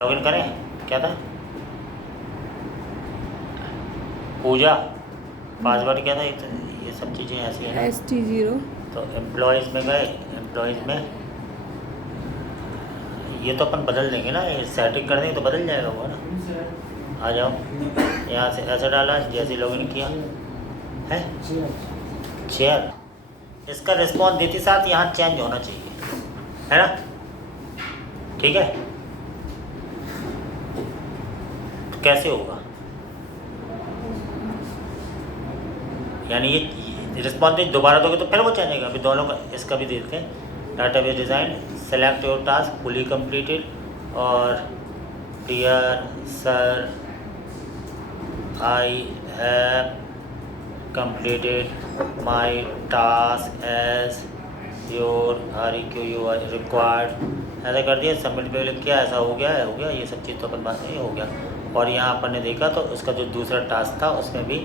Login करें। क्या था? पूजा। पासवर्ड क्या था? ये सब चीज़ें ऐसी हैं ना। ST0। तो एम्प्लॉयज़ में गए, एम्प्लॉयज़ में ये तो अपन बदल देंगे ना, ये सेटिंग कर देंगे तो बदल जाएगा वो ना। आ जाओ, यहाँ से ऐसे डाला जैसे लॉगिन किया है। शेयर इसका रिस्पॉन्स देते साथ यहाँ चेंज होना चाहिए, है ना? ठीक है, तो कैसे होगा? यानी ये रिस्पॉन्स दोबारा दोगे तो फिर वो चेंज होगा। अभी दोनों का इसका भी देखते हैं। Database design, select your task fully completed, और dear sir I have completed my task as your REQ required। ऐसा कर दिया, सबमिट पे क्लिक किया, ऐसा हो गया है, हो गया। ये सब चीज़ तो अपन बात नहीं हो गया। और यहाँ अपन ने देखा तो उसका जो दूसरा टास्क था उसमें भी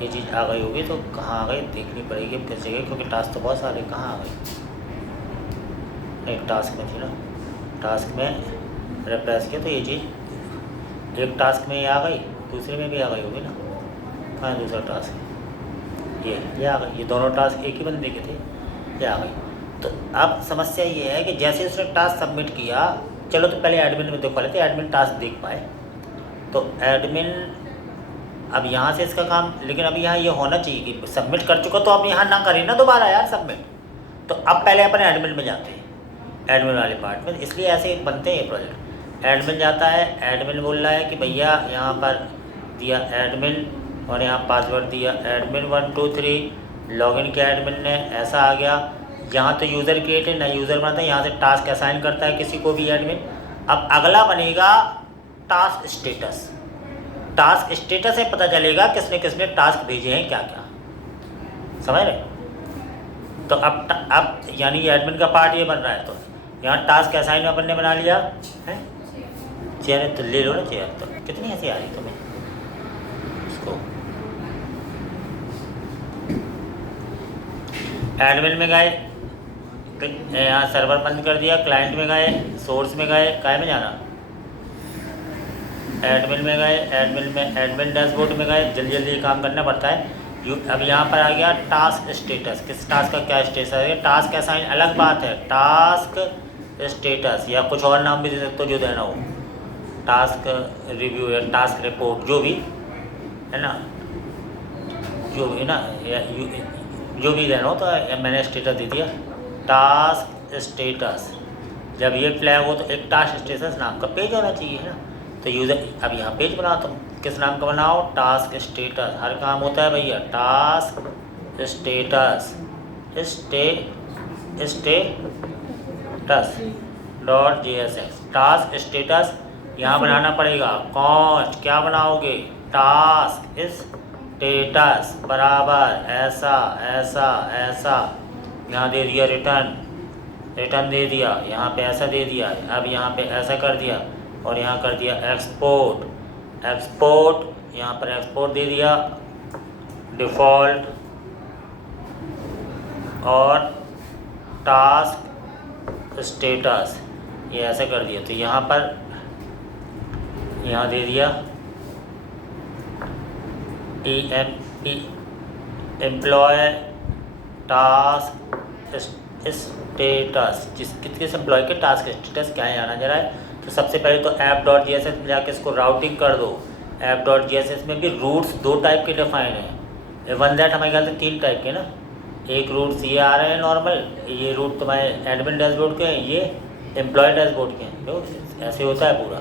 ये चीज़ आ गई होगी। तो कहाँ आ गई देखनी पड़ेगी किस जगह, क्योंकि टास्क तो बहुत सारे। कहाँ आ गई? एक टास्क में थी ना, टास्क में रिप्लेस किया तो ये चीज़ एक टास्क में ये आ गई, दूसरे में भी आ गई होगी ना। कहाँ है दूसरा टास्क? ये आ गई। ये दोनों टास्क एक ही बंदे के थे, ये आ गई। तो अब समस्या ये है कि जैसे उसने टास्क सबमिट किया, चलो तो पहले एडमिन में देखा लेते, एडमिन टास्क देख पाए। तो एडमिन अब यहाँ से इसका काम, लेकिन अभी यहाँ ये होना चाहिए कि सबमिट कर चुका, तो अब यहाँ ना करें ना दोबारा यार सबमिट। तो अब पहले अपन एडमिन में जाते हैं, एडमिन वाले पार्ट में। इसलिए ऐसे बनते हैं ये प्रोजेक्ट। एडमिन जाता है, एडमिन बोल रहा है कि भैया यहाँ पर दिया एडमिन, और यहाँ पासवर्ड दिया एडमिन 1 2 3, लॉगिन किया एडमिन ने, ऐसा आ गया। यहाँ तो यूज़र क्रिएट है, नया यूज़र बनाता है, यहाँ से टास्क असाइन करता है किसी को भी एडमिन। अब अगला बनेगा टास्क स्टेटस। टास्क स्टेटस से पता चलेगा किसने किसने टास्क भेजे हैं, क्या क्या। समझ रहे? तो अब यानी एडमिन का पार्ट ये बन रहा है। तो यहाँ टास्क असाइन अपन ने बना लिया है। चेयर तो ले लो ना, चेयर तो कितनी ऐसी आ रही तुम्हें इसको। एडमिन में गए, यहाँ सर्वर बंद कर दिया, क्लाइंट में गए, सोर्स में गए, काय में जाना, एडमिन में गए, एडमिन में एडमिन डैशबोर्ड में गए। जल्दी जल्दी काम करना पड़ता है। अब यहाँ पर आ गया टास्क स्टेटस। किस टास्क का क्या स्टेटस है? टास्क असाइन अलग बात है, टास्क स्टेटस या कुछ और नाम भी दे सकते हो जो देना हो, टास्क रिव्यू या टास्क रिपोर्ट, जो भी है ना, जो भी ना, या जो भी देना हो। तो मैंने स्टेटस दे दिया, टास्क स्टेटस। जब ये फ्लैग हो तो एक टास्क स्टेटस नाम का पेज होना चाहिए, है ना। तो यूज़र अब यहाँ पेज बनाओ, तुम किस नाम का बनाओ? Task status. हर काम होता है भैया task status, status .jsx। Task status यहाँ बनाना पड़ेगा। कौन क्या बनाओगे? टास्क स्टेटस बराबर ऐसा ऐसा ऐसा। यहाँ दे दिया रिटर्न दे दिया, यहाँ पे ऐसा दे दिया, अब यहाँ पे ऐसा कर दिया, और यहाँ कर दिया एक्सपोर्ट। यहाँ पर एक्सपोर्ट दे दिया डिफ़ॉल्ट, और टास्क स्टेटस ये ऐसा कर दिया। तो यहाँ पर यहाँ दे दिया एम्प्लॉय टास्क स्टेटस। किस एम्प्लॉय के टास्क स्टेटस क्या है आना जरा है। तो सबसे पहले तो app.js में जाके इसको राउटिंग कर दो। app.js में भी रूट्स 2 टाइप के डिफाइन हैं। वन दैट हमारे ख्याल से 3 टाइप के ना। एक रूट्स ये आ रहे हैं नॉर्मल, ये रूट तुम्हारे एडमिन डैशबोर्ड के हैं, ये एम्प्लॉय डैशबोर्ड के हैं। तो ऐसे होता है पूरा।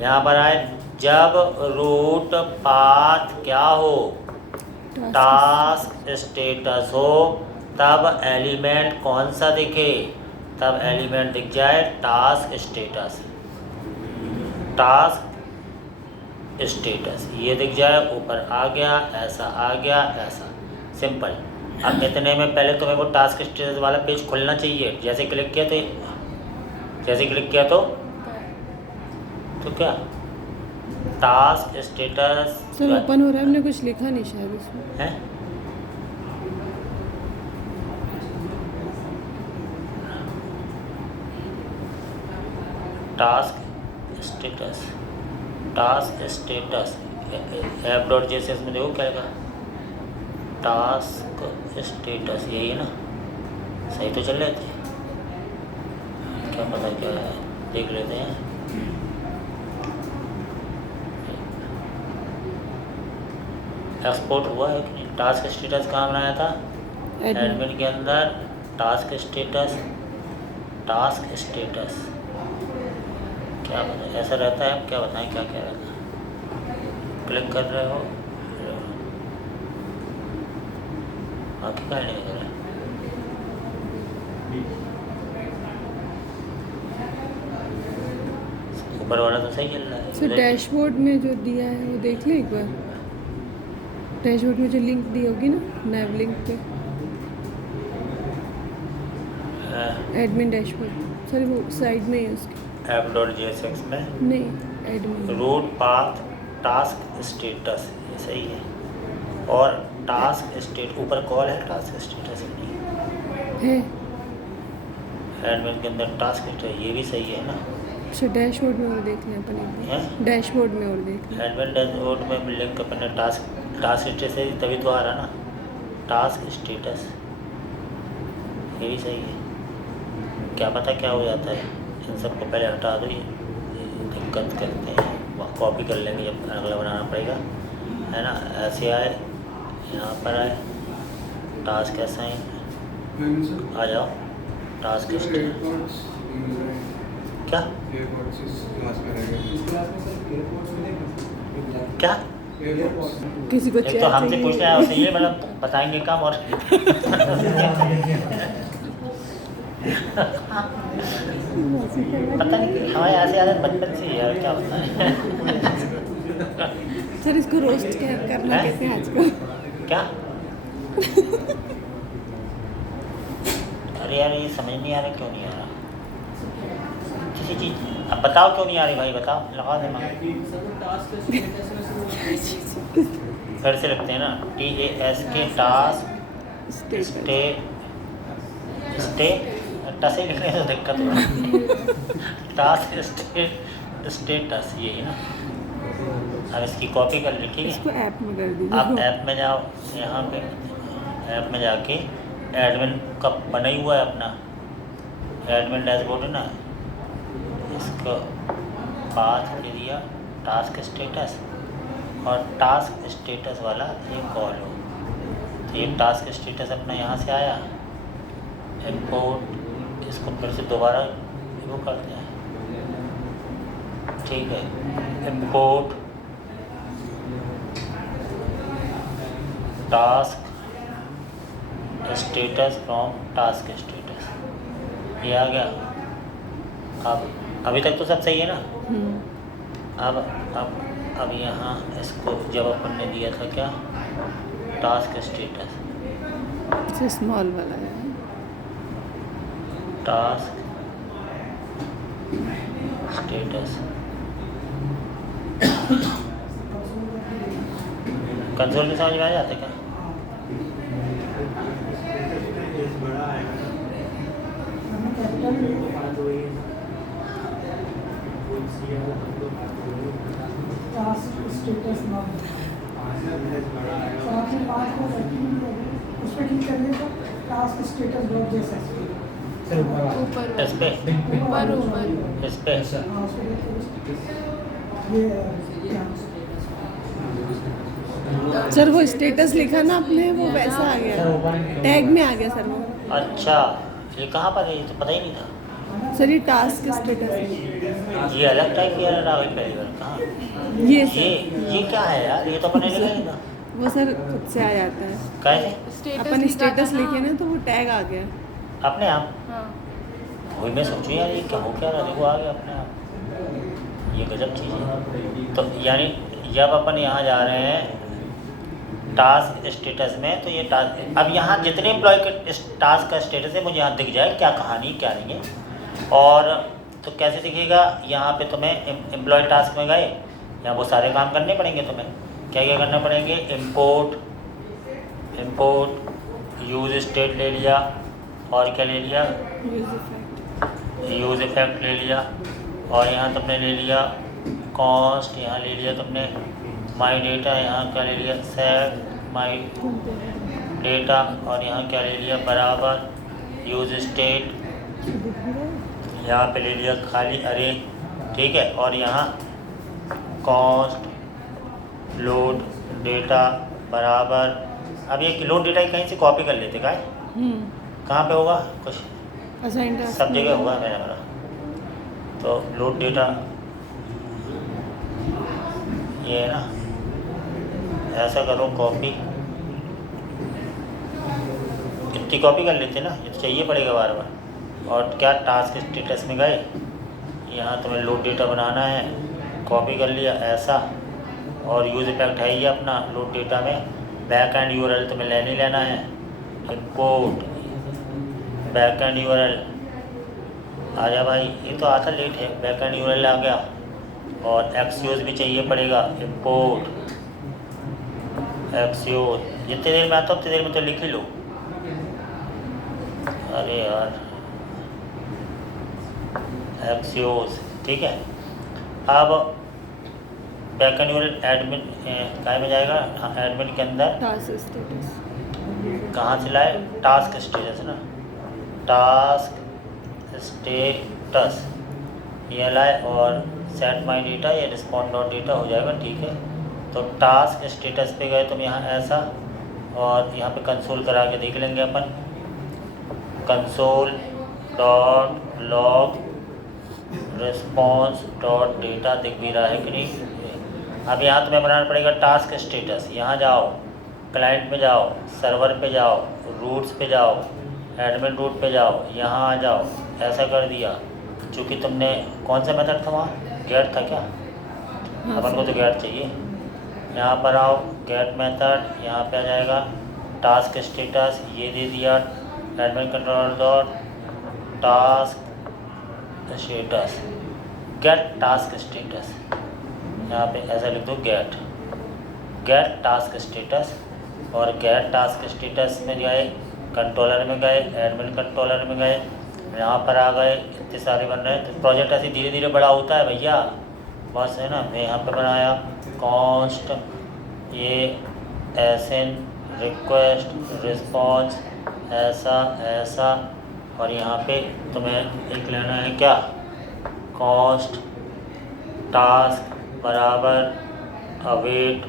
यहाँ पर आए, जब रूट पाथ क्या हो, टास्क स्टेटस हो, तब एलिमेंट कौन सा दिखे? तब एलिमेंट दिख जाए टास्क स्टेटस। टास्क स्टेटस ये दिख जाए, ऊपर आ गया, ऐसा आ गया, ऐसा सिंपल। अब इतने में पहले तुम्हें वो टास्क स्टेटस वाला पेज खुलना चाहिए। जैसे क्लिक किया तो क्या टास्क स्टेटस सर ओपन हो रहा है, हमने कुछ लिखा नहीं शायद इसमें है। Task status app dot JSX में देखो क्या लगा, टास्क स्टेटस, यही है ना, सही तो चल रहे थे, क्या पता क्या है, देख लेते हैं। एक्सपोर्ट हुआ है कि नहीं? टास्क स्टेटस कहाँ बनाया था? एडमिन के अंदर टास्क स्टेटस, क्या पता ऐसा रहता है, अब क्या बताएं क्या क्या रहता है। क्लिक कर रहे हो, बाकी का नहीं कर रहे। ऊपर वाला तो सही चल रहा है। सर डैशबोर्ड में जो दिया है वो देख लें एक बार। डैशबोर्ड में जो लिंक दी होगी ना, नैव लिंक पे, एडमिन डैशबोर्ड, सर वो साइड में ही है उसके। ऐप डॉट JSX में नहीं, admin route path task status, ये सही है। और टास्क स्टेट ऊपर कॉल है, टास्क स्टेटस नहीं है। एडमिन के अंदर टास्क स्टेटस, ये भी सही है ना। अच्छा डैशबोर्ड में और देख लें अपन एक बार। हैं? डैशबोर्ड में और देख लें। एडमिन डैशबोर्ड में लिंक अपने टास्क स्टेटस है, तभी तो आ रहा ना, टास्क स्टेटस, ये भी सही है। क्या पता क्या हो जाता है, इन सबको पहले हटा दो, ये दिक्कत करते हैं, कॉपी कर लेंगे जब अगला बनाना पड़ेगा, है ना। ऐसे आए, यहाँ पर आए, टास्क असाइन, आ जाओ, टास्क स्टेटस, क्या क्या किसी को एक तो चेयर हमसे चाहिए। पूछना है उसे, ये मतलब बताएंगे कम और पता नहीं हमारे यहाँ से आदत बचपन से ही है, क्या बताएं। सर इसको रोस्ट करना हैं? कैसे आजकल? क्या अरे यार ये समझ नहीं आ रहा, क्यों नहीं आ रहा किसी चीज़, अब बताओ क्यों नहीं आ रही भाई, बताओ, लगा दे फिर से लिखते हैं ना, TASK टास्क टसे लिखने से दिक्कत हो रही टास्क स्टेटस, ये है ना। अब इसकी कॉपी कर ली, ठीक इसको है। ऐप में कर दीजिए। आप ऐप में जाओ, यहाँ पे ऐप में जाके एडमिन का बना ही हुआ है अपना एडमिन डैशबोर्ड है ना, इसको पाथ दे दिया टास्क स्टेटस, और टास्क स्टेटस वाला ये कॉल हो, तो ये टास्क स्टेटस अपना यहाँ से आया, इंपोर्ट, इसको फिर से दोबारा वो करते हैं, ठीक है। Import task status from task status, ये आ गया। अब अभी तक तो सब सही है ना। अब यहाँ इसको जब अपन ने दिया था क्या, टास्क स्टेटस, स्मॉल वाला है। टास्क स्टेटस, कंसोल में समझ में आ जाता क्या? टास्क स्टेटस नाम आपने पास को उस पर क्लिक करिए तो टास्क स्टेटस डॉट JSX ऊपर इस पे ऊपर इस पे हाँ उस पर ये सर वो स्टेटस लिखा ना आपने, वो वैसा आ गया, टैग में आ गया सर वो। अच्छा, ये कहाँ पर है, ये तो पता ही नहीं था। सर ये टास्क स्टेटस है। ये अलग टाइप की एरर आ गई पहली बार, कहाँ ये ये क्या है यार, ये तो अपने लिखा ही था। वो सर खुद से आ जाता है। कैसे अपन स्टेटस लिखे ना तो वो टैग आ गया। अपने आप? हाँ। वही मैं सोचूं यार ये क्या हो क्या रहा, देखो आ गया अपने आप, ये गजब चीज़ है। तो यानी जब अपन यहाँ जा रहे हैं टास्क स्टेटस में, तो ये टास्क, अब यहाँ जितने एम्प्लॉय के टास्क का स्टेटस है मुझे यहाँ दिख जाए, क्या कहानी क्या नहीं है। और तो कैसे दिखेगा, यहाँ पे तुम्हें एम्प्लॉय टास्क में गए, यहाँ वो सारे काम करने पड़ेंगे तुम्हें। क्या क्या करना पड़ेंगे, इंपोर्ट यूज़ स्टेट ले लिया, और क्या ले लिया, यूज़ इफेक्ट ले लिया, और यहाँ तुमने ले लिया कॉस्ट यहाँ ले लिया तुमने, माई डेटा यहाँ क्या ले लिया, सेट माई डेटा, और यहाँ क्या ले लिया, बराबर यूज स्टेट, यहाँ पे ले लिया खाली अरे, ठीक है। और यहाँ कॉस्ट लोड डेटा बराबर, अब ये लोड डेटा कहीं से कॉपी कर लेते, कहाँ पे होगा, कुछ असाइन सब जगह होगा मेरा। तो लोड डेटा ये है ना, ऐसा करो कॉपी, इतनी कॉपी कर लेते ना, ये तो चाहिए पड़ेगा बार बार। और क्या टास्क स्टेटस में गए, यहाँ तुम्हें लोड डेटा बनाना है, कॉपी कर लिया ऐसा, और यूज इफेक्ट है ये अपना लोड डेटा में, बैक एंड यूआरएल तुम्हें लेना है, इंपोर्ट बैक एंड यूआरएल आ जा भाई, ये तो आता लेट है, बैक एंड यूआरएल आ गया, और एक्सयूज भी चाहिए पड़ेगा, इंपोर्ट एक्सयूज, जितनी देर में आता उतनी देर में तो लिख ही लो। अरे यार एक्सयूज, ठीक है। अब बैक एंड यूआरएल एडमिन कहाँ में जाएगा, हाँ एडमिन के अंदर टास्क स्टेटस, कहाँ से लाए, टास्क स्टेटस ना, टास्क स्टेटस ये लाए, और सेट माई डेटा या रिस्पॉन्ड डॉट डेटा हो जाएगा, ठीक है। तो टास्क स्टेटस पे गए तुम यहाँ ऐसा, और यहाँ पे कंसोल करा के देख लेंगे अपन, console dot log response dot data, दिख भी रहा है कि नहीं। अब यहाँ तुम्हें बनाना पड़ेगा टास्क स्टेटस, यहाँ जाओ, क्लाइंट में जाओ, सर्वर पे जाओ, रूट्स पे जाओ, एडमिन रूट पे जाओ, यहाँ आ जाओ, ऐसा कर दिया। चूँकि तुमने कौन सा मेथड था वहाँ, गेट था क्या, अपन को तो गेट चाहिए। यहाँ पर आओ, गेट मेथड, यहाँ पे आ जाएगा टास्क स्टेटस, ये दे दिया admin controller dot task status, get task status, यहाँ पे ऐसा लिख दो गेट टास्क स्टेटस, और गेट टास्क स्टेटस में गए, कंट्रोलर में गए, एडमिन कंट्रोलर में गए, यहाँ पर आ गए, इतने सारे बन रहे हैं। तो प्रोजेक्ट ऐसे धीरे धीरे बड़ा होता है भैया, बस है ना। मैं यहाँ पे बनाया कॉन्स्ट, ये एसएन रिक्वेस्ट रिस्पॉन्स ऐसा ऐसा, और यहाँ पे तुम्हें एक लेना है क्या, कॉस्ट टास्क बराबर अवेट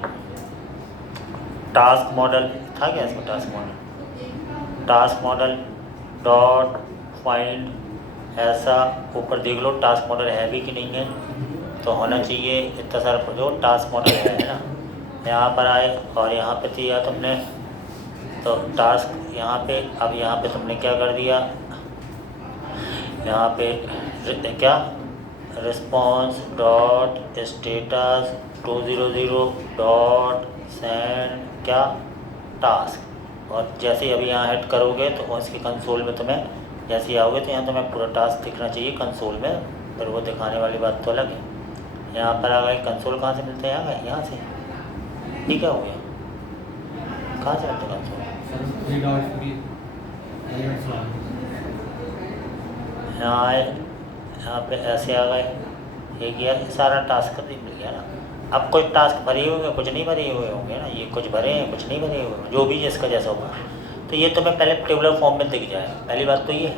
टास्क मॉडल था क्या इसमें, टास्क मॉडल डॉट फाइंड ऐसा, ऊपर देख लो टास्क मॉडल है भी कि नहीं है, तो होना चाहिए इतना सारा जो टास्क मॉडल है ना। यहाँ पर आए और यहाँ पे दिया तुमने, तो टास्क यहाँ पे, अब यहाँ पे तुमने क्या कर दिया, यहाँ पे क्या response dot status 200 dot send क्या टास्क, और जैसे ही अभी यहाँ ऐड करोगे तो इसकी कंसोल में तुम्हें जैसे ही आओगे तो यहाँ तुम्हें पूरा टास्क दिखना चाहिए कंसोल में, फिर वो दिखाने वाली बात तो अलग है। यहाँ पर आ गए, कंसोल कहाँ से मिलते हैं, यहाँ से, ठीक है, हो गया, कहाँ से मिलते कंसोल, यहाँ आए, यहाँ पे ऐसे आ गए, ये किया, सारा टास्क मिल गया ना। अब कुछ टास्क भरे हुए कुछ नहीं भरे हुए होंगे ना, ये कुछ भरे हैं कुछ नहीं भरे हुए, जो भी जिसका जैसा होगा। तो ये तुम्हें पहले टेबुलर फॉर्म में दिख जाए, पहली बात तो ये है।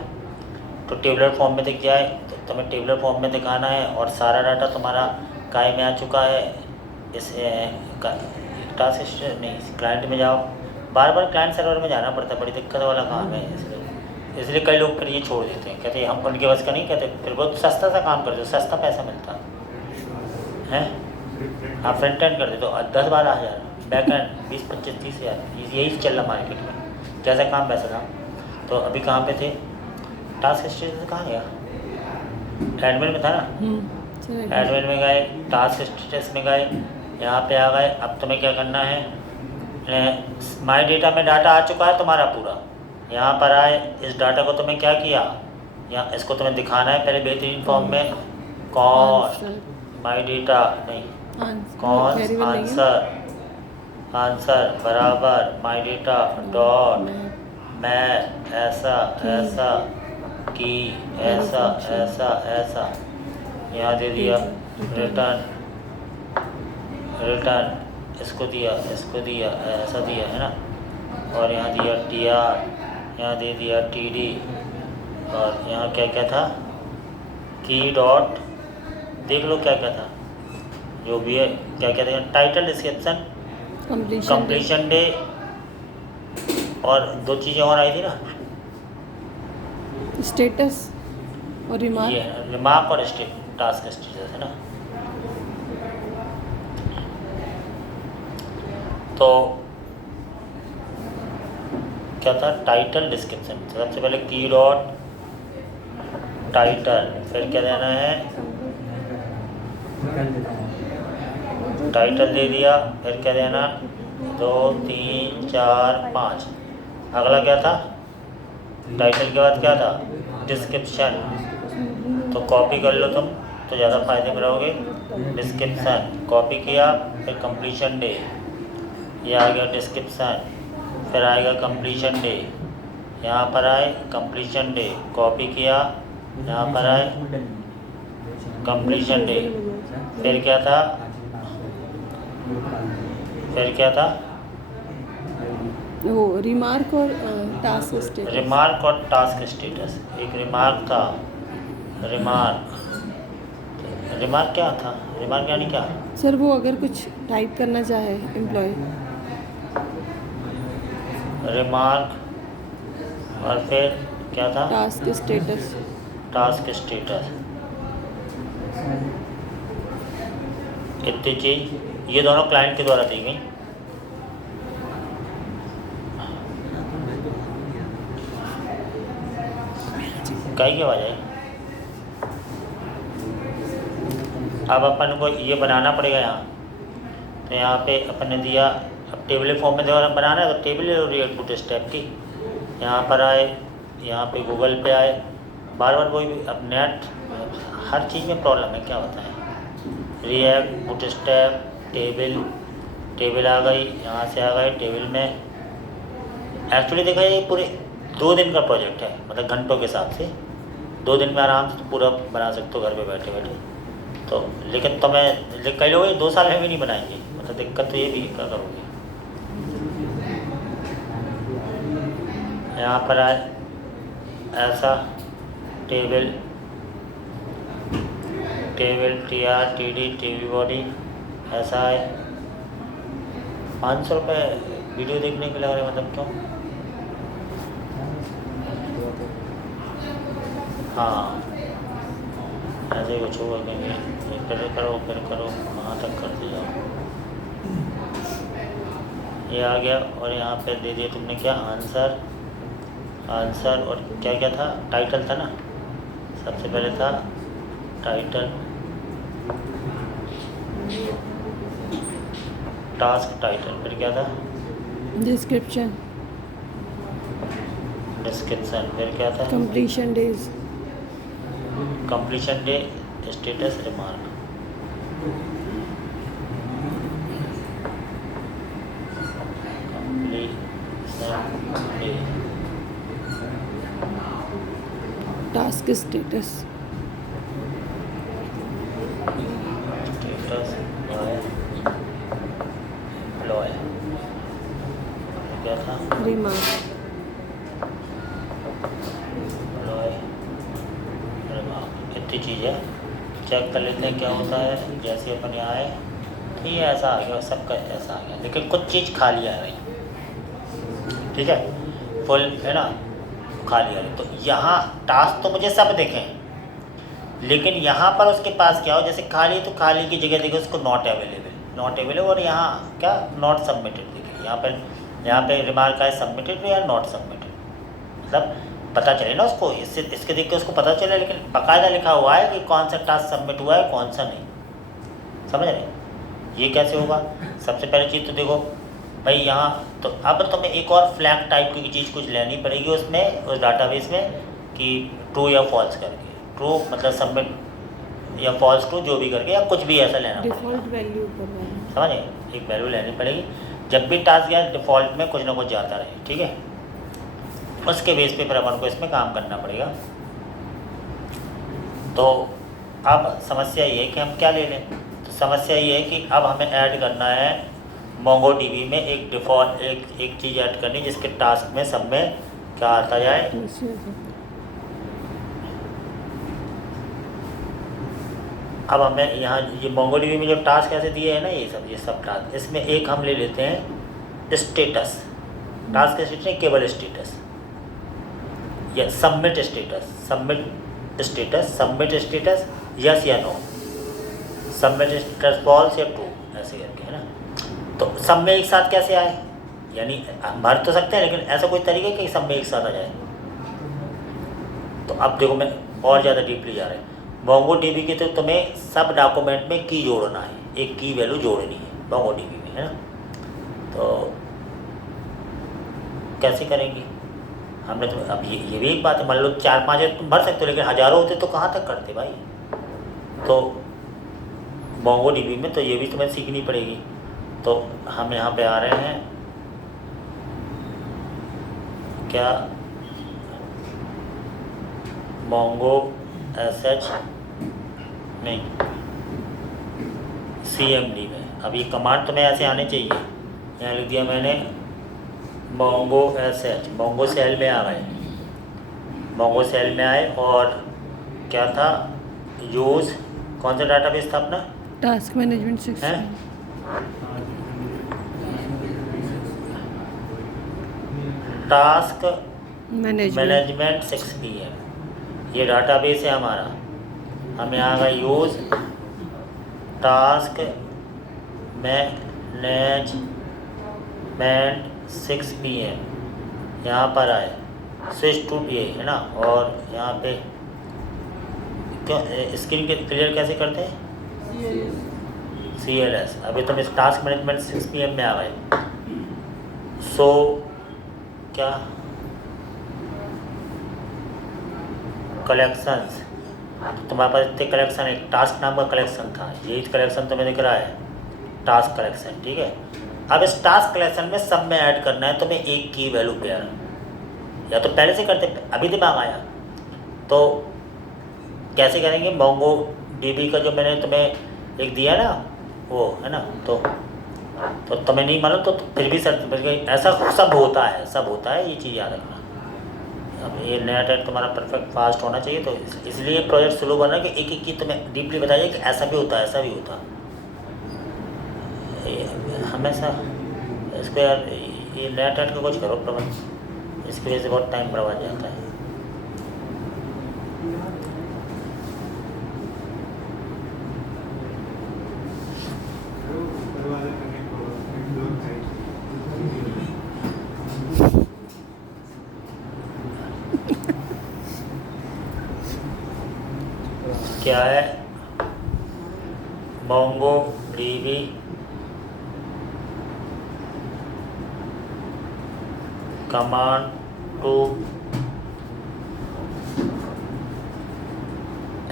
तो टेबुलर फॉर्म में दिख जाए तो तुम्हें टेबुलर फॉर्म में दिखाना है, और सारा डाटा तुम्हारा काय में आ चुका है। इस टास्क नहीं, क्लाइंट में जाओ, बार बार क्लाइंट सर्वर में जाना पड़ता है, बड़ी दिक्कत वाला काम है। इसलिए कई लोग फिर ये छोड़ देते हैं, कहते हैं हम उनके बस का नहीं, कहते फिर बहुत सस्ता सा काम कर दो, सस्ता पैसा मिलता है। आप फ्रंट एंड कर दे तो 10-12 हज़ार, बैक एंड 20-25-30 हज़ार, यही चल रहा मार्केट में, जैसा काम वैसा काम। तो अभी कहाँ पे थे, टास्क स्टेटस कहाँ गया, एडमिन में था ना, एडमिन में गए, टास्क स्टेटस में गए, यहाँ पे आ गए। अब तुम्हें क्या करना है, माई डेटा में डाटा आ चुका है तुम्हारा पूरा, यहाँ पर आए, इस डाटा को तुम्हें क्या किया, यहाँ इसको तुम्हें दिखाना है पहले बेहतरीन फॉर्म में, कॉस्ट माई डेटा नहीं, कॉस्ट आंसर बराबर माई डेटा डॉट मैथ ऐसा ऐसा की ऐसा ऐसा ऐसा, यहाँ दे दिया रिटर्न रिटर्न इसको दिया, ऐसा दिया है ना, और यहाँ दिया TR, यहाँ दे दिया TD, और यहाँ क्या क्या था, की डॉट, देख लो क्या क्या था, जो भी है क्या क्या था, टाइटल, डिस्क्रिप्शन, कंप्लीशन डे, और 2 चीज़ें और आई थी ना, स्टेटस और रिमार्क। ये रिमार्क और टास्क स्टेटस है ना। तो क्या था, टाइटल डिस्क्रिप्शन, सबसे पहले की डॉट टाइटल, फिर क्या देना है, टाइटल दे दिया, फिर क्या देना, 2 3 4 5, अगला क्या था, टाइटल के बाद क्या था, डिस्क्रिप्शन, तो कॉपी कर लो तुम तो ज़्यादा फायदे में रहोगे। डिस्क्रिप्शन कॉपी किया, फिर कंप्लीशन डे, ये आ गया डिस्क्रिप्शन, फिर आएगा कंप्लीशन डे, यहाँ पर आए कंप्लीशन डे, कॉपी किया, यहाँ पर आए कंप्लीशन डे, फिर क्या था, वो रिमार्क और टास्क स्टेटस। रिमार्क और टास्क स्टेटस। एक रिमार्क था, रिमार्क क्या था, रिमार्क यानी क्या, सर वो अगर कुछ टाइप करना चाहे एम्प्लॉय, रिमार्क, और फिर क्या था, टास्क स्टेटस। टास्क स्टेटस, इतनी चीज, ये दोनों क्लाइंट के द्वारा दी गई। कई की आवाज़ है। अब अपन को ये बनाना पड़ेगा यहाँ, तो यहाँ पे अपन ने दिया, अब टेबल फॉर्म में दोबारा बनाना है तो टेबल रिएक्ट बूटस्ट्रैप की, यहाँ पर आए, यहाँ पे गूगल पे आए, बार बार वही, अब नेट हर चीज़ में प्रॉब्लम है, क्या होता है, रिएक्ट बूटस्ट्रैप, टेबल आ गई, यहाँ से आ गए टेबल में। एक्चुअली देखा ये पूरे 2 दिन का प्रोजेक्ट है, मतलब घंटों के हिसाब से 2 दिन में आराम से पूरा बना सकते हो घर पे बैठे बैठे। तो लेकिन तुम्हें कई लोग 2 साल में भी नहीं बनाएंगे, मतलब दिक्कत तो ये भी, क्या करोगे। यहाँ पर आए, ऐसा table TR TD TV body, ऐसा है। 500 रुपये वीडियो देखने के लग रहे, मतलब क्यों। हाँ ऐसे कुछ होगा कहेंगे, फिर करो वहाँ तक कर दिया, ये आ गया। और यहाँ पे दे दिया तुमने क्या, आंसर, और क्या क्या था, टाइटल था ना, सबसे पहले था टाइटल, टास्क टाइटल, फिर क्या था, डिस्क्रिप्शन, फिर क्या था, completion days, completion day, status, remark. Completion day, task status, employee, क्या था, रिमार्क, इतनी चीज़ है। चेक कर लेते हैं क्या होता है। जैसे अपन यहाँ आए तो ये ऐसा आ गया, सबका ऐसा आ गया, लेकिन कुछ चीज़ खाली आ रही, ठीक है, फुल है ना, खाली आ रही। तो यहाँ टास्क तो मुझे सब दिखें, लेकिन यहाँ पर उसके पास क्या हो, जैसे खाली, तो खाली की जगह देखो उसको नॉट अवेलेबल, और यहाँ क्या, नॉट सबमिटेड दिखे। यहाँ पे रिमार्क है सबमिटेड या नॉट सबमिटेड, मतलब पता चले ना उसको, इसके देख के उसको पता चले, लेकिन बाकायदा लिखा हुआ है कि कौन सा टास्क सबमिट हुआ है, कौन सा नहीं, समझ रहे। ये कैसे होगा, सबसे पहली चीज़ तो देखो भाई यहाँ, तो अब तुम्हें एक और फ्लैग टाइप की चीज़ कुछ लेनी पड़ेगी उसमें, उस डाटाबेस में, कि ट्रू या फॉल्स करके, ट्रू मतलब सबमिट, या फॉल्स ट्रू, जो भी करके, या कुछ भी ऐसा लेना पड़ेगा, डिफ़ॉल्ट वैल्यू समझे, एक वैल्यू लेनी पड़ेगी। जब भी टास्क या डिफ़ॉल्ट में कुछ ना कुछ जाता रहे, ठीक है, उसके बेस पे फिर अपन को इसमें काम करना पड़ेगा। तो अब समस्या ये है कि हम क्या ले लें, तो समस्या ये है कि अब हमें ऐड करना है मोंगो डीबी में एक डिफ़ॉल्ट एक चीज़ ऐड करनी जिसके टास्क में सब में क्या आता जाए। अब हमें यहाँ ये मोंगो डीबी में जो टास्क ऐसे दिए हैं ना, ये सब टास्क, इसमें एक हम ले लेते हैं स्टेटस। टास्क स्टेटस नहीं, केवल स्टेटस या सबमिट स्टेटस यस या नो, सबमिट स्टेटस फॉल्स या ट्रू, ऐसे करके, है ना। तो सब में एक साथ कैसे आए, यानी हम भर तो सकते हैं लेकिन ऐसा कोई तरीका है कि सब में एक साथ आ जाए। तो अब देखो मैं और ज़्यादा डीपली जा रहा है। मोंगो डीबी के तो तुम्हें सब डॉक्यूमेंट में की जोड़ना है, एक की वैल्यू जोड़नी है मोंगो डीबी में, है ना। तो कैसे करेंगे हमने, तो अब ये भी एक बात है, मान लो 4-5 तुम भर सकते हो लेकिन हज़ारों होते तो कहाँ तक करते भाई। तो मोंगो डीबी में तो ये भी तुम्हें सीखनी पड़ेगी। तो हम यहाँ पे आ रहे हैं, क्या मोंगो SH नहीं CMD में। अब ये कमांड तुम्हें ऐसे आने चाहिए, यहाँ लिख दिया मैंने मोंगो SH, मोंगो सेल में आ गए, मोंगो सेल में आए और क्या था, यूज़ कौन सा डाटाबेस था अपना, टास्क मैनेजमेंट है system, task management management 6PM, ये डाटाबेस है हमारा। हमें आ गया यूज़ टास्क मैनेजमेंट 6PM, यहाँ पर आए स्विच टू ये, है ना। और यहाँ पे क्यों स्क्रीन क्लियर कैसे करते हैं, CLS। अभी तुम इस टास्क मैनेजमेंट 6PM में आ गए। सो क्या कलेक्शंस, तुम्हारे पास इतने कलेक्शन, एक टास्क नाम का कलेक्शन था, यही कलेक्शन तुम्हें दिख रहा है, टास्क कलेक्शन, ठीक है। अब इस टास्क कलेक्शन में सब में ऐड करना है तुम्हें एक की वैल्यू पेयर, या तो पहले से करते, अभी दिमाग आया तो कैसे करेंगे। मोंगो डीबी का जो मैंने तुम्हें एक दिया ना वो, है ना। तो तुम्हें नहीं मालूम तो फिर भी सर ऐसा सब होता है, ये चीज़ याद रखना। अब ये नया टाइप तुम्हारा परफेक्ट फास्ट होना चाहिए, तो इसलिए प्रोजेक्ट स्लो बना कि एक एक की तुम्हें डीपली बताइए कि ऐसा भी होता है, ऐसा भी होता है। हमेशा इसको यार, ये नया टाइप का कुछ करो प्रबंध, इसकी वजह से बहुत टाइम बर्बाद जाता है। क्या है MongoDB command to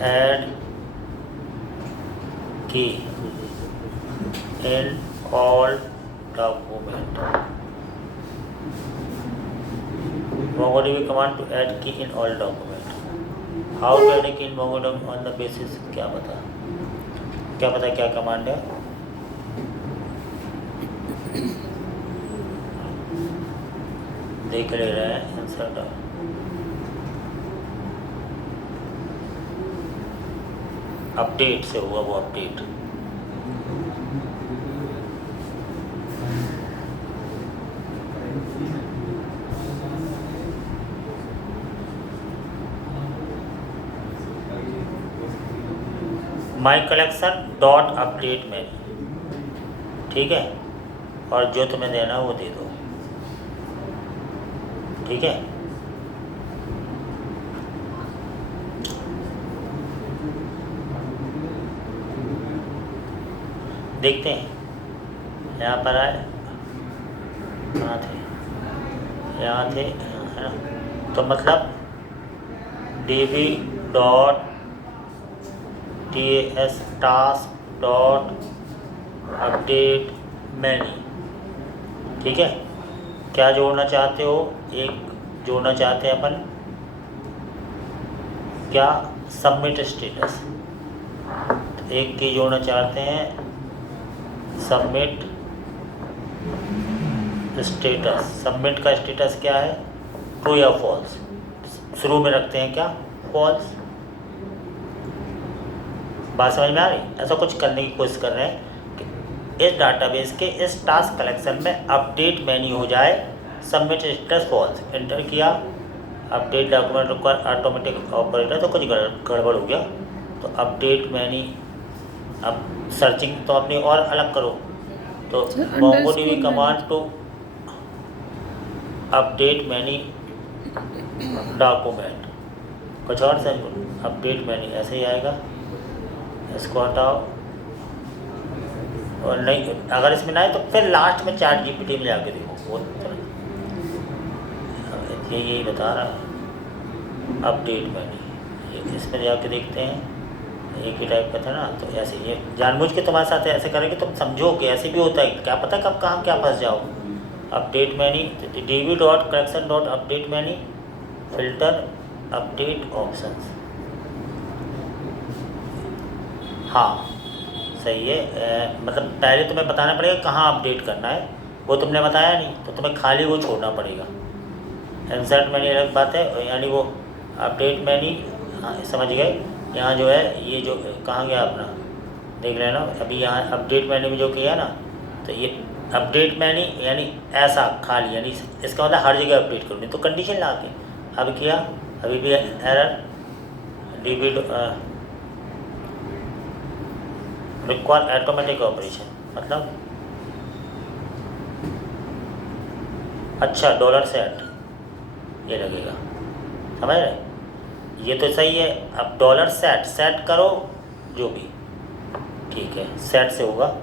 add key in all document. MongoDB command to add key in all document. How to add key in Mongo document on the basis, क्या पता क्या कमांड है। देख ले रहे हैं इंसर्ट, अपडेट से हुआ वो अपडेट। माई कलेक्शन डॉट अपडेट में, ठीक है। और जो तुम्हें देना वो दे दो, ठीक है। देखते हैं यहाँ पर आए, कहाँ थे, यहाँ थे, है ना। तो मतलब db dot ts task dot update many, ठीक है। क्या जोड़ना चाहते हो, एक जोड़ना चाहते हैं अपन, क्या सबमिट स्टेटस। एक की जोड़ना चाहते हैं सबमिट स्टेटस। सबमिट का स्टेटस क्या है, ट्रू या फॉल्स। शुरू में रखते हैं क्या, फॉल्स। बात समझ में आ रही? ऐसा कुछ करने की कोशिश कर रहे हैं कि इस डाटाबेस के इस टास्क कलेक्शन में अपडेट मेन्यू हो जाए सबमिट स्टेटस फॉल्स। एंटर किया, update document require automatic operator, तो कुछ गड़बड़ हो गया। तो अपडेट मेन्यू, अब सर्चिंग तो अपनी और अलग करो। तो MongoDB command to update menu document, कुछ और से अपडेट मेन्यू ऐसे ही आएगा। इसको हटाओ, और नहीं अगर इसमें ना है तो फिर लास्ट में चैट GPT में जाके देखो, वो यही बता रहा है अपडेट मेन्यू। इसमें जाके देखते हैं, एक ही टाइप का था ना। तो ऐसे ये जानबूझ के तुम्हारे साथ ऐसे करेंगे, तुम समझो कि ऐसे भी होता है, क्या पता कब कहाँ क्या फंस जाओ। Update menu db.collection.update menu filter update options. हाँ सही है। मतलब पहले तुम्हें बताना पड़ेगा कहाँ अपडेट करना है, वो तुमने बताया नहीं, तो तुम्हें खाली वो छोड़ना पड़ेगा। इंसर्ट मेन्यू अलग बात है, यानी वो अपडेट मेन्यू, हाँ समझ गए। यहाँ जो है ये जो कहाँ गया अपना, देख लेना। अभी यहाँ अपडेट मेन्यू में जो किया ना, तो ये अपडेट मेन्यू यानी ऐसा खाली, यानी इसका मतलब हर जगह अपडेट करूँगी तो कंडीशन ला के अब किया, अभी भी error DB require automatic operation, मतलब अच्छा $set ये लगेगा, समझ रहे? ये तो सही है। अब $set करो जो भी, ठीक है, सेट से होगा।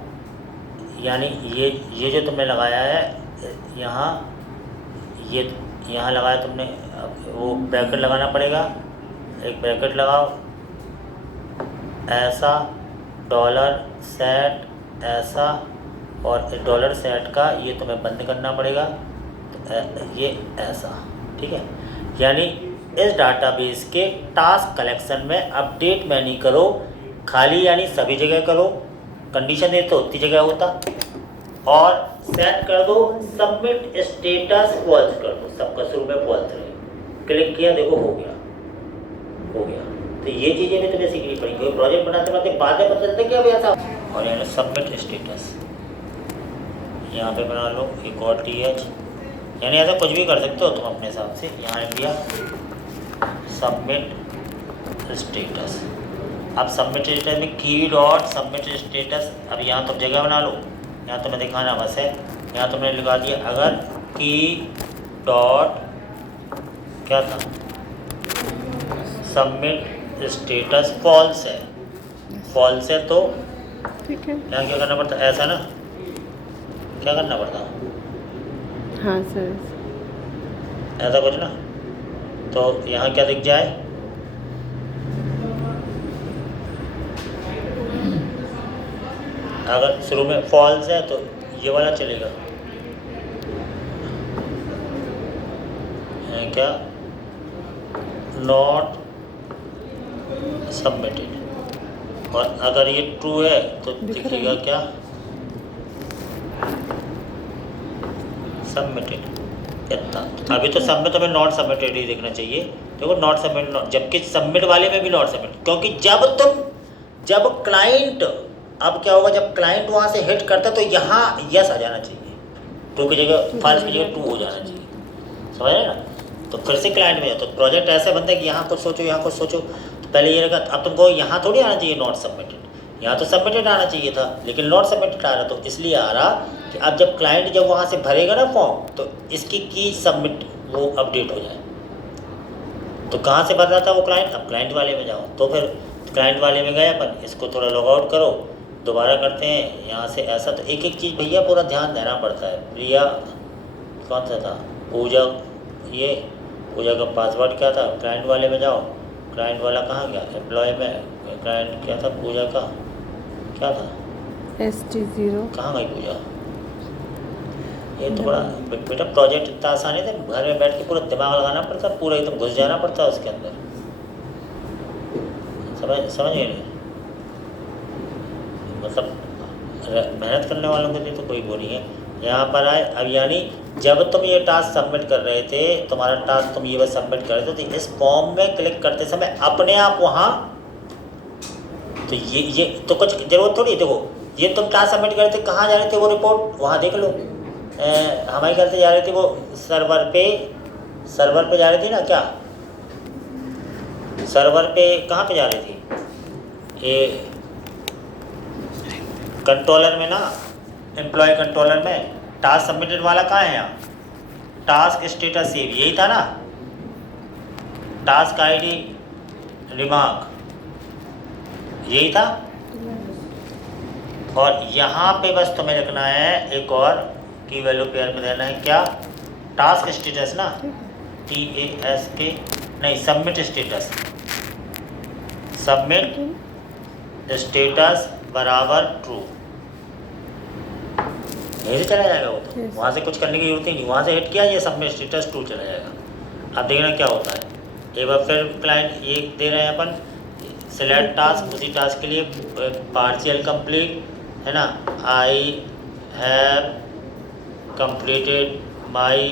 यानी ये जो तुमने लगाया है यहाँ, ये यहाँ लगाया तुमने, वो ब्रैकेट लगाना पड़ेगा। एक ब्रैकेट लगाओ ऐसा, $set ऐसा, और $set का ये तुम्हें बंद करना पड़ेगा, ये ऐसा, ठीक है। यानी इस डाटाबेस के टास्क कलेक्शन में अपडेट मेन्यू करो, खाली यानी सभी जगह करो, कंडीशन दे तो उतनी जगह होता, और सेट कर दो सबमिट स्टेटस फॉल्स कर दो, सबका शुरू में फॉल्स रहे। क्लिक किया, देखो हो गया, हो गया। तो ये चीज़ें भी तुम्हें सीखनी पड़ेंगी। प्रोजेक्ट बनाते बनाते बातें पता चलते क्या ऐसा। और यानी सबमिट स्टेटस यहाँ पे बना लो, एक और TH, यानी ऐसा कुछ भी कर सकते हो तुम अपने हिसाब से। यहाँ लिख दिया सबमिट स्टेटस। अब सबमिट स्टेटस में की.सबमिट स्टेटस, अब यहाँ तुम जगह बना लो, यहाँ तुम्हें दिखाना बस है। यहाँ तुमने लगा दिया अगर की डॉट क्या था, सबमिट स्टेटस फॉल्स है, फॉल्स है तो ठीक है, यहाँ क्या करना पड़ता, ऐसा ना, क्या करना पड़ता, हाँ सर, ऐसा कुछ ना। तो यहाँ क्या दिख जाए, अगर शुरू में फॉल्स है तो ये वाला चलेगा, क्या नॉट सबमिटेड, और अगर ये ट्रू है तो दिखेगा क्या, सबमिटेड। इतना अभी तो सब में तुम्हें नॉट सबमिटेड ही देखना चाहिए। देखो नॉट सबमिट, जबकि सबमिट वाले में भी नॉट सबमिट, क्योंकि जब क्लाइंट, अब क्या होगा जब क्लाइंट वहाँ से हिट करता है तो यहाँ यस आ जाना चाहिए, ट्रू की जगह फॉल्स की जगह ट्रू हो जाना चाहिए, समझ रहे ना। तो फिर से क्लाइंट में जाए तो प्रोजेक्ट ऐसे बनता है कि यहाँ कुछ सोचो यहाँ कुछ सोचो, तो पहले ये रखा, अब तुमको यहाँ थोड़ी आना चाहिए नॉट सबमिटेड, यहाँ तो सबमिटेड आना चाहिए था, लेकिन नॉट सबमिटेड आ रहा, तो इसलिए आ रहा कि अब जब क्लाइंट जब वहाँ से भरेगा ना फॉर्म, तो इसकी की सबमिट वो अपडेट हो जाए। तो कहाँ से भर रहा था वो क्लाइंट, अब क्लाइंट वाले में जाओ, तो फिर क्लाइंट वाले में गए अपन, इसको थोड़ा लॉग आउट करो, दोबारा करते हैं यहाँ से ऐसा। तो एक एक चीज़ भैया पूरा ध्यान देना पड़ता है। प्रिया कौन सा था, पूजा, ये पूजा का पासवर्ड क्या था, क्लाइंट वाले में जाओ, क्लाइंट वाला कहाँ गया, एम्प्लॉय में क्लाइंट क्या था, पूजा का क्या था, ST0 कहाँ गई पूजा। ये तो बड़ा बेटा प्रोजेक्ट इतना आसान है, घर में बैठ के पूरा दिमाग लगाना पड़ता, पूरा एकदम घुस जाना पड़ता है उसके अंदर, समझ गए नहीं। मतलब मेहनत करने वालों के लिए तो कोई वो नहीं है। यहाँ पर आए, अब यानी जब तुम ये टास्क सबमिट कर रहे थे, तुम्हारा टास्क तुम ये बस सबमिट कर रहे थे, तो इस फॉर्म में क्लिक करते समय अपने आप वहाँ, तो ये तो कुछ ज़रूरत थोड़ी। देखो ये तुम टास्क सबमिट कर रहे थे, कहाँ जा रहे थे वो रिपोर्ट वहाँ देख लो। हमारे घर से जा रहे थे वो सर्वर पे जा रही थी ना, क्या सर्वर पे कहाँ पे जा रही थी, ये कंट्रोलर में ना, एम्प्लॉय कंट्रोलर में टास्क सबमिटेड वाला कहाँ है, यहाँ टास्क स्टेटस सेव यही था ना, टास्क आईडी रिमार्क यही था। और यहाँ पे बस तुम्हें लिखना है एक और की वैल्यू पेयर में देना है, क्या टास्क स्टेटस ना, TASK नहीं, सबमिट स्टेटस, सबमिट स्टेटस बराबर ट्रू, यहीं से चला जाएगा वो तो। Yes. वहाँ से कुछ करने की जरूरत ही नहीं, वहाँ से हिट किया, ये सबमिट स्टेटस ट्रू चला जाएगा। अब देखना क्या होता है। एक बार फिर क्लाइंट ये दे रहे हैं अपन, सिलेक्ट टास्क, उसी टास्क के लिए पार्शियल कंप्लीट है ना, I have completed my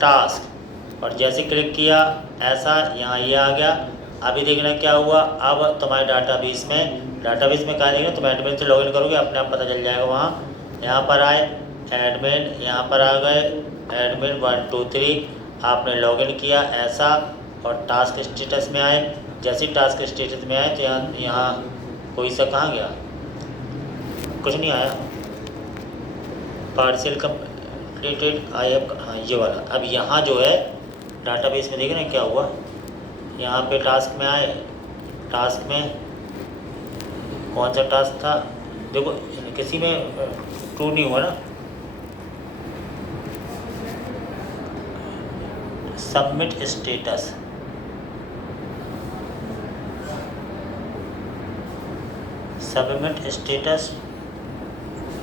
task, और जैसे क्लिक किया ऐसा यहाँ ये आ गया। अभी देखना क्या हुआ, अब तुम्हारे डाटाबेस में कहाँ देखना, तुम एडमिन से लॉगिन करोगे, अपने आप पता चल जाएगा वहाँ। यहाँ पर आए एडमिन, यहाँ पर आ गए एडमिन 1 2 3, आपने लॉगिन किया ऐसा, और टास्क स्टेटस में आए। जैसे टास्क स्टेटस में आए तो यहाँ कोई सा कहाँ गया, कुछ नहीं आया, पार्शियल कंप्लीटेड आई हैव, हाँ ये वाला। अब यहाँ जो है डाटाबेस में देख रहे हैं क्या हुआ, यहाँ पे टास्क में आए, टास्क में कौन सा टास्क था, देखो किसी में ट्रू नहीं हुआ ना, सबमिट स्टेटस, सबमिट स्टेटस।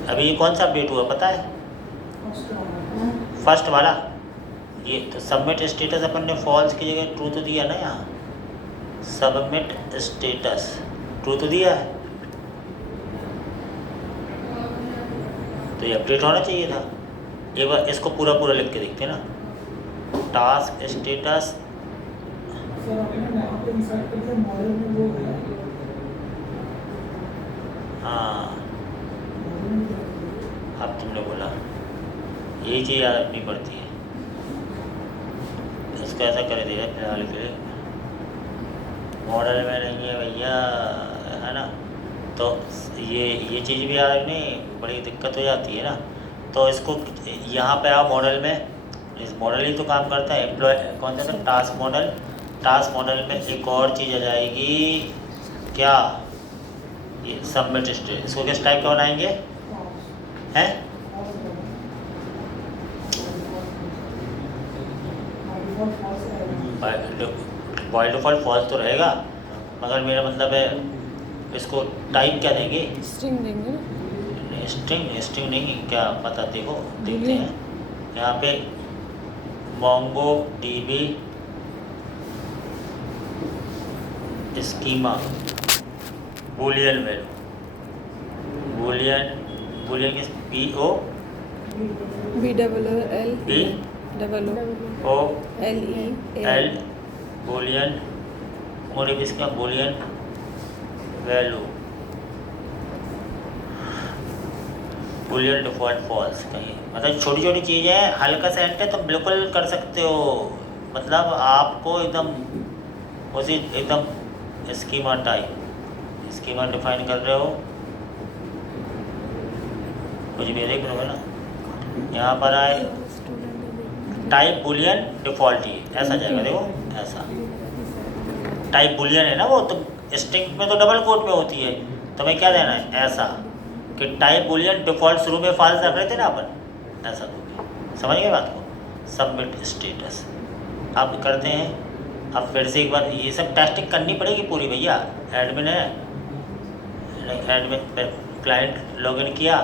अभी ये कौन सा अपडेट हुआ पता है, फर्स्ट वाला। ये तो सबमिट स्टेटस अपन ने फॉल्स की जगह ट्रू तो दिया ना, यहाँ सबमिट स्टेटस ट्रू तो दिया है, तो ये अपडेट होना चाहिए था। एक बार इसको पूरा लिख के देखते हैं ना, टास्क स्टेटस, सर आपने यहाँ पे इंसर्ट कर दिया मॉडल में, वो है हाँ अब तुमने बोला यही चीज़ याद रखनी पड़ती है। इसको ऐसा कर दिया फिलहाल के लिए, मॉडल में नहीं है भैया, है ना, तो ये चीज़ भी याद रखनी, बड़ी दिक्कत हो जाती है ना। तो इसको यहाँ पे आओ मॉडल में, इस मॉडल ही तो काम करता है, एम्प्लॉय कौन सा था, टास्क मॉडल। टास्क मॉडल में एक और चीज़ आ जाएगी, क्या ये सबमिट स्टेटस। इसको किस टाइप का बनाएंगे हैं, बाय डिफ़ॉल्ट फॉल्स तो रहेगा, मगर मेरा मतलब है इसको टाइप क्या देंगे, स्ट्रिंग देंगे ना, स्ट्रिंग नहीं, क्या पता, देखो देखते हैं यहाँ पे Mongo DB schema boolean value, boolean किस BOOLL बूलियन मोडी किसका boolean value, boolean default false. कहीं मतलब छोटी छोटी चीज़ें, हल्का सा एंटर तो बिल्कुल कर सकते हो, मतलब आपको एकदम उसी एकदम स्कीमा टाइप, स्कीमा डिफाइन कर रहे हो, कुछ भी देख रहे हो ना। यहाँ पर आए टाइप बुलियन डिफ़ॉल्ट, ही ऐसा जाएगा, देखो ऐसा टाइप बुलियन है ना वो, तो स्ट्रिंग में तो डबल कोट में होती है, तुम्हें क्या देना है ऐसा कि टाइप बुलियन डिफ़ॉल्ट शुरू में फॉल्स रख रहे थे ना अपन, ऐसा समझ गए बात को। सबमिट स्टेटस अब करते हैं, अब फिर से एक बार ये सब टेस्टिंग करनी पड़ेगी पूरी भैया। एडमिन है, एडमिन क्लाइंट लॉगिन किया,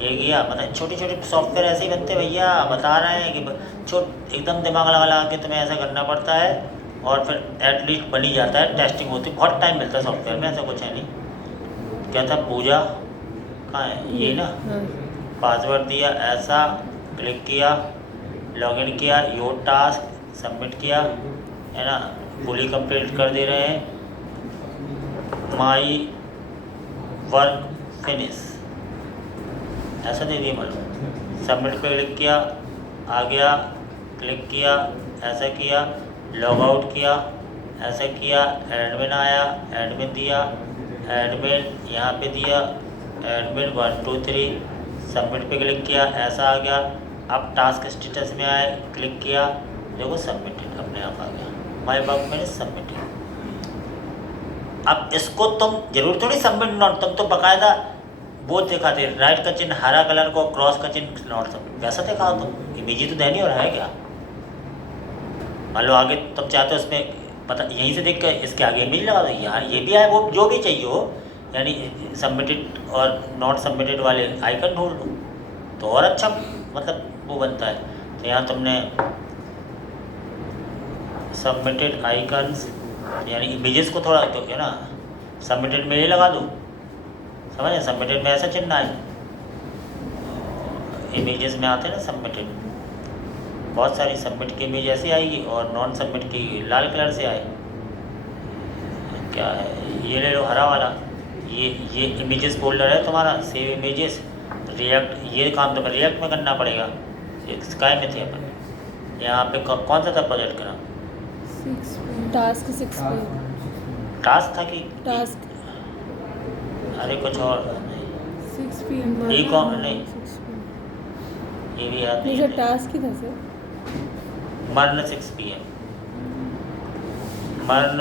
ये किया, मतलब छोटे छोटे सॉफ्टवेयर ऐसे ही बनते भैया, बता रहे हैं कि एकदम दिमाग लगा के तुम्हें ऐसा करना पड़ता है, और फिर एटलीस्ट बन ही जाता है। टेस्टिंग होती, बहुत टाइम मिलता है सॉफ्टवेयर में, ऐसा कुछ है नहीं। क्या था, पूजा कहाँ है ये ना, हाँ पासवर्ड दिया ऐसा, क्लिक किया, लॉगिन किया, योर टास्क सबमिट किया, है ना, फुली कंप्लीट कर दे रहे हैं, माई वर्क फिनिश ऐसा दे दिया, मतलब सबमिट पे क्लिक किया, आ गया, क्लिक किया, ऐसा किया, लॉग आउट किया, ऐसा किया, एडमिन आया, एडमिन दिया, एडमिन यहाँ पे दिया, एडमिन 1 2 3, सबमिट पे क्लिक किया, ऐसा आ गया। अब टास्क स्टेटस में आए, क्लिक किया, देखो सबमिटेड अपने आप आ गया, माई वर्क फिनिश सबमिटेड। अब इसको तुम जरूर थोड़ी सबमिट नॉट, तुम तो बाकायदा वो दिखाते, राइट का चिन्ह हरा कलर को, क्रॉस का चिन्ह नॉट सबमिट, वैसा दिखाओ तुम। इमेज तो देनी और है क्या, मान लो आगे तुम चाहते हो इसमें पता यहीं से देख कर इसके आगे इमेज लगा दो, यहाँ ये भी आए, वो जो भी चाहिए हो, यानी सबमिटेड और नॉट सबमिटेड वाले आइकन ढूंढ लो तो और अच्छा मतलब वो बनता है। तो यहाँ तुमने सबमिटेड आइकन्स यानी इमेजेस को थोड़ा तो है ना, सबमिटेड में ये लगा दो, समझे, सबमिटेड में ऐसा चिन्ह है, इमेजेस में आते हैं ना सबमिटेड, बहुत सारी सबमिट की इमेज ऐसी आएगी और नॉन सबमिट की लाल कलर से आए। क्या है ये ले लो हरा वाला, ये इमेजेस फोल्डर है तुम्हारा, सेव इमेजेस, रिएक्ट, ये काम तुम्हें रिएक्ट में करना पड़ेगा, स्काई में थे अपन, यहाँ पे कौन सा था प्रोजेक्ट का, टास्क 6 पे टास्क था कि टास्क अरे कुछ और 6 PM ये कौन नहीं, ये भी याद मुझे नहीं, टास्क ही था सर। मर्न 6 PM, मर्न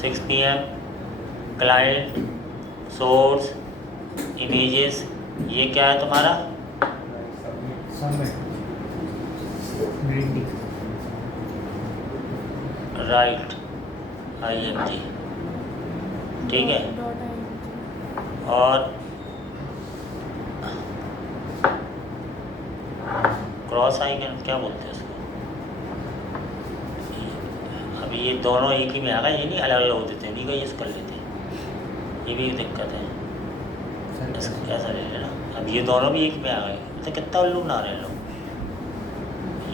6 PM, क्लाइंट, सोर्स, इमेजेस, ये क्या है तुम्हारा, राइट IMG, ठीक है, और क्रॉस आइकन क्या बोलते हैं उसको, अब ये दोनों एक ही में आ गए, ये नहीं अलग अलग होते थे, उन्हीं का यूज़ कर लेते हैं, ये भी दिक्कत है, ऐसा ले लेना। अब ये दोनों भी एक में आ गए तो कितना उल्लू बना रहे हैं लोग,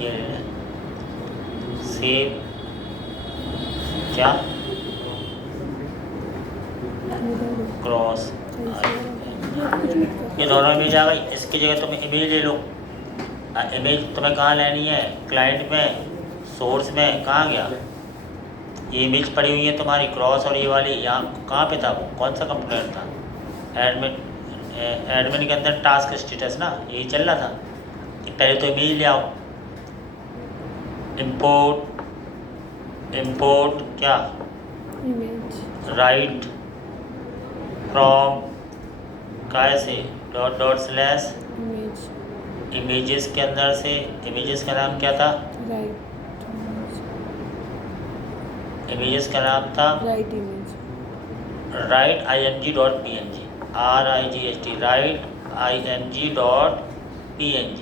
ये ले लें, सेव क्या क्रॉस, ये दोनों इमेज आ गई, इसकी जगह तुम इमेज ले लो, इमेज तुम्हें कहाँ लेनी है, क्लाइंट में, सोर्स में, कहाँ गया, ये इमेज पड़ी हुई है तुम्हारी क्रॉस, और ये वाली यहाँ कहाँ पे था, वो कौन सा कंपोनेंट था, एडमिन, एडमिन के अंदर टास्क स्टेटस ना, यही चल रहा था, पहले तो इमेज ले आओ, इंपोर्ट क्या, इमेज राइट फ्रॉम कैसे डॉट स्लैश इमेज इमेजेस के अंदर से, इमेजेस का नाम क्या था, राइट इमेजेस का नाम था right image right img.png, RIGHT, right img.png।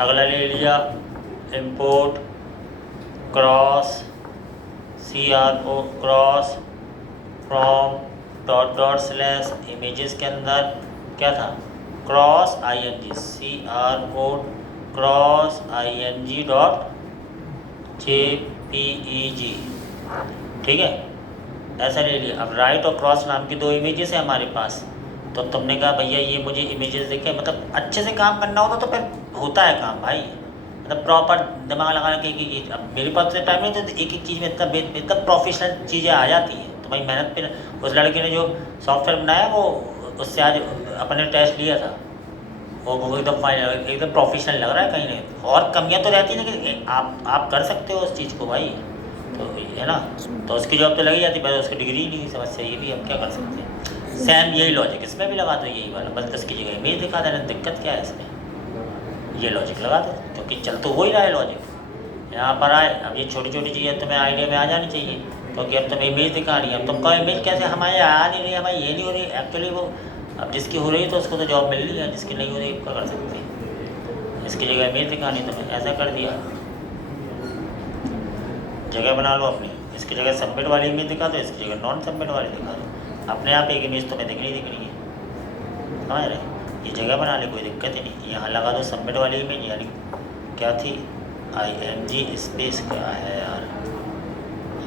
अगला ले लिया import cross CRO cross from dot slash images के अंदर क्या था, cross IMG, CRO cross img.jpeg, ठीक है, ऐसा ले लिया। अब राइट और क्रॉस नाम की दो इमेजेस है हमारे पास, तो तुमने कहा भैया ये मुझे इमेजेस देखे, मतलब अच्छे से काम करना होता तो फिर होता है काम भाई, मतलब प्रॉपर दिमाग लगा के कि अब मेरे पास तो टाइम नहीं, तो एक एक चीज़ में इतना प्रोफेशनल चीज़ें आ जाती हैं, तो भाई मेहनत पे उस लड़के ने जो सॉफ्टवेयर बनाया वो उससे आज अपने टेस्ट लिया था, वो एकदम फाइनल एकदम प्रोफेशनल लग रहा है, कहीं नहीं, और कमियाँ तो रहती हैं लेकिन आप कर सकते हो उस चीज़ को भाई, तो है ना, तो उसकी जॉब तो लगी जाती है, उसकी डिग्री नहीं समस्या, ये भी हम क्या कर सकते हैं। सेम यही लॉजिक इसमें भी लगा दो, यही वाला, बस इसकी जगह इमेज दिखा देना, दिक्कत क्या है इसमें, ये लॉजिक लगा दो, क्योंकि चल तो हो ही रहा है लॉजिक, यहाँ पर आए, अब ये छोटी छोटी चीज़ें तुम्हें आइडिया में आ जानी चाहिए, क्योंकि अब तुम्हें इमेज दिखा रही है, अब तुम कहो इमेज कैसे हमारे आ नहीं रही, हमारी ये नहीं हो रही, एक्चुअली वो अब जिसकी हो रही है तो उसको तो जॉब मिल रही है, जिसकी नहीं हो रही क्या कर सकते हैं, इसकी जगह इमेज दिखानी, तुम्हें ऐसा कर दिया, जगह बना लो अपनी, इसकी जगह सबमिट वाली इमेज दिखा दो, इसकी जगह नॉन सबमिट वाली दिखा दो, अपने आप एक इमेज तुम्हें दिखनी है, समझ रहे, ये जगह बना ले, कोई दिक्कत ही नहीं। यहाँ लगा दो सबमिट वाली इमेज, यानी क्या थी, IMG स्पेस क्या है यार,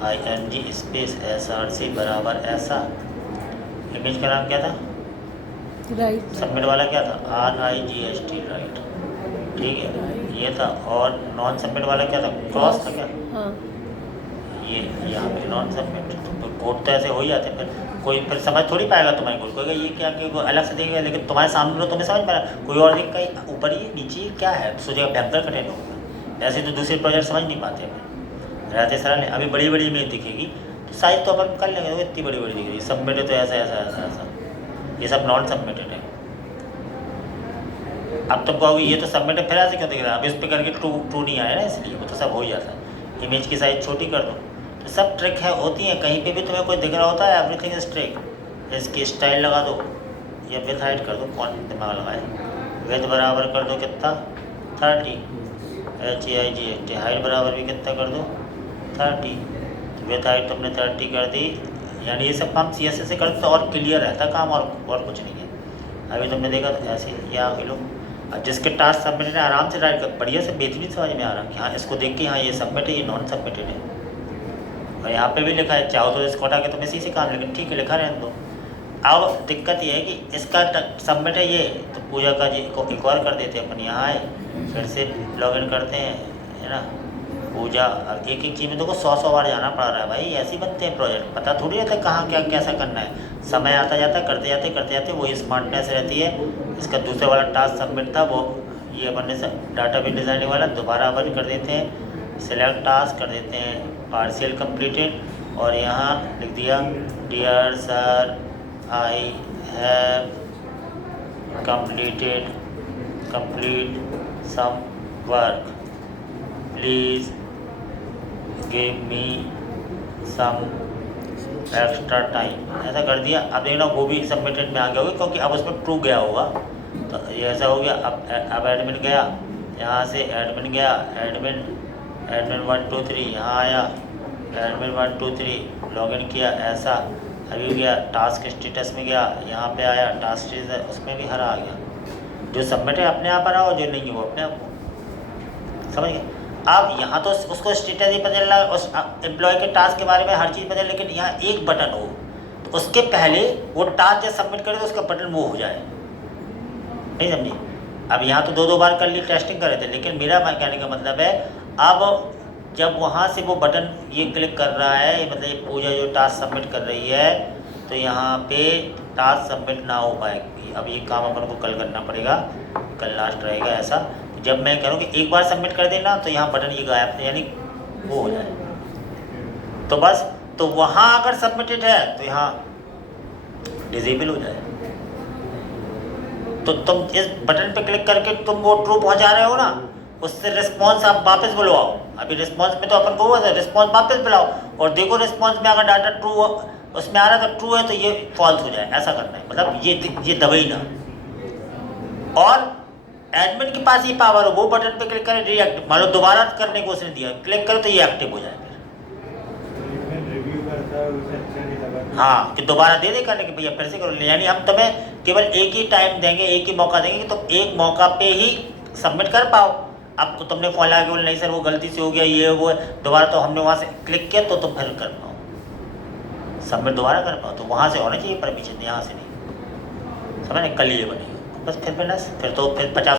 IMG स्पेस SRC बराबर ऐसा, इमेज का नाम क्या था, राइट। सबमिट वाला क्या था, RIGST राइट, ठीक है ये था। और नॉन सबमिट वाला क्या था, क्रॉस था क्या, हाँ। ये यहाँ पे नॉन सबमिट। तो कोड तो ऐसे हो ही जाते हैं, फिर कोई फिर समझ थोड़ी पाएगा तुम्हारी कोड, कोई ये क्या कि कोई अलग से देखेगा, लेकिन तुम्हारे सामने लो तुम्हें समझ में आ रहा है, कोई और देख कहीं ऊपर ये नीचे ये क्या है, सोचेगा भयंकर कठिन होगा। ऐसे तो दूसरे प्रोजेक्ट समझ नहीं पाते हैं, रहते सरल है। अभी बड़ी बड़ी इमेज दिखेगी तो साइज तो अपन कर लेंगे, इतनी बड़ी बड़ी दिख रही है, सबमिट है तो ऐसा ऐसा ऐसा ऐसा, ये सब नॉन सबमिटेड है। अब तुम कहोगे ये तो सबमिट है, फिर ऐसे क्यों दिख रहा है, अब इस पर करके ट्रू नहीं आया ना, इसलिए वो तो सब हो ही जाता है। इमेज की साइज छोटी कर दो, तो सब ट्रिक है होती है, कहीं पे भी तुम्हें कोई दिख रहा होता है, एवरीथिंग इज ट्रिक। इसकी स्टाइल लगा दो या विथ हाइट कर दो, कौन दिमाग लगाए, विथ बराबर कर दो कितना 30, HIGHT हाइट बराबर भी कितना कर दो 30, विथ हाइट तुमने 30 कर दी, यानी ये सब काम CSS से करते तो और क्लियर रहता काम, और कुछ नहीं है। अभी तुमने देखा तो ऐसे या लो, अब जिसके टास्क सबमिटेड है आराम से राइट कर, बढ़िया से बेहतरीन समझ में आ रहा कि हाँ इसको देख के हाँ ये सबमिट है, ये नॉन सबमिटेड है। और यहाँ पे भी लिखा है, चाहो तो इसको हटा के तुम इसी से काम, लेकिन ठीक है लिखा रहने दो। अब दिक्कत ये है कि इसका सबमिट है ये, तो पूजा का जी को एक और कर देते हैं अपन, यहाँ आए फिर से लॉगिन करते हैं, है ना, पूजा। अब एक एक चीज़ में देखो 100 बार जाना पड़ रहा है भाई, ऐसे ही बनते हैं प्रोजेक्ट, पता थोड़ी रहता है कहाँ क्या कैसा करना है, समय आता जाता करते जाते वही स्मार्टनेस रहती है। इसका दूसरा वाला टास्क सबमिट था, वो ये बनने से डाटा बेस डिज़ाइनिंग वाला दोबारा अपन कर देते हैं, सिलेक्ट टास्क कर देते हैं पार्शियल कंप्लीटेड, और यहाँ लिख दिया dear sir I have complete some work, please give me some extra time, ऐसा कर दिया। अब देखना वो भी सबमिटेड में आ गया होगा, क्योंकि अब उसमें ट्रू गया होगा, तो ये ऐसा हो गया। अब एडमिन गया, यहाँ से एडमिन गया, एडमिन 1 2 3 यहाँ आया, एडमिन 1 2 3 लॉगिन किया, ऐसा अभी गया टास्क स्टेटस में गया, यहाँ पे आया टास्क स्टेटस, उसमें भी हर आ गया। जो सबमिट है अपने आप आ रहा हो, जो नहीं है वो अपने आप हो, समझ गए। अब यहाँ तो उसको स्टेटस ही पता चल रहा है, उस एम्प्लॉय के टास्क के बारे में हर चीज़ पता, लेकिन यहाँ एक बटन हो तो उसके पहले वो टास्क जब सबमिट करे तो उसका बटन मूव हो जाए, नहीं समझे। अब यहाँ तो 2 बार कर ली, टेस्टिंग कर रहे थे, लेकिन मेरा कहने का मतलब है अब जब वहाँ से वो बटन ये क्लिक कर रहा है, मतलब ये पूजा जो टास्क सबमिट कर रही है, तो यहाँ पे टास्क सबमिट ना हो पाएगी। अब ये काम अपन को कल करना पड़ेगा, कल लास्ट रहेगा ऐसा। जब मैं कह रहा हूँ कि एक बार सबमिट कर देना तो यहाँ बटन ये गायब, यानी वो हो जाए, तो बस, तो वहाँ अगर सबमिटेड है तो यहाँ डिसेबल हो जाए। तो तुम इस बटन पे क्लिक करके तुम वो ट्रू पहुँचा रहे हो ना, उससे रिस्पॉन्स आप वापस बुलवाओ। अभी रिस्पॉन्स में तो अपन को हुआ था, रिस्पॉन्स वापस बुलाओ और देखो रिस्पॉन्स में अगर डाटा ट्रू उसमें आ रहा है तो ट्रू है तो ये फॉल्स हो जाए, ऐसा करना है। मतलब ये दबाई ना, और एडमिन के पास ये पावर हो, वो बटन पे क्लिक करें रिएक्ट, मान लो दोबारा करने को उसने दिया, क्लिक करो तो ये एक्टिव हो जाए फिर। हाँ, कि दोबारा दे करने के भैया फिर से करो, यानी हम तुम्हें केवल एक ही टाइम देंगे, एक ही मौका देंगे कि तुम एक मौका पे ही सबमिट कर पाओ। अब तो तुमने फोन लगा के बोले नहीं सर वो गलती से हो गया, ये वो है, दोबारा तो हमने वहाँ से क्लिक किया तो तुम फिर कर पाओ, सबमिट दोबारा कर पाओ। तो वहाँ से होना चाहिए परमिशन, यहाँ से नहीं, समझ कल ये बनेगी बस। फिर तो फिर 50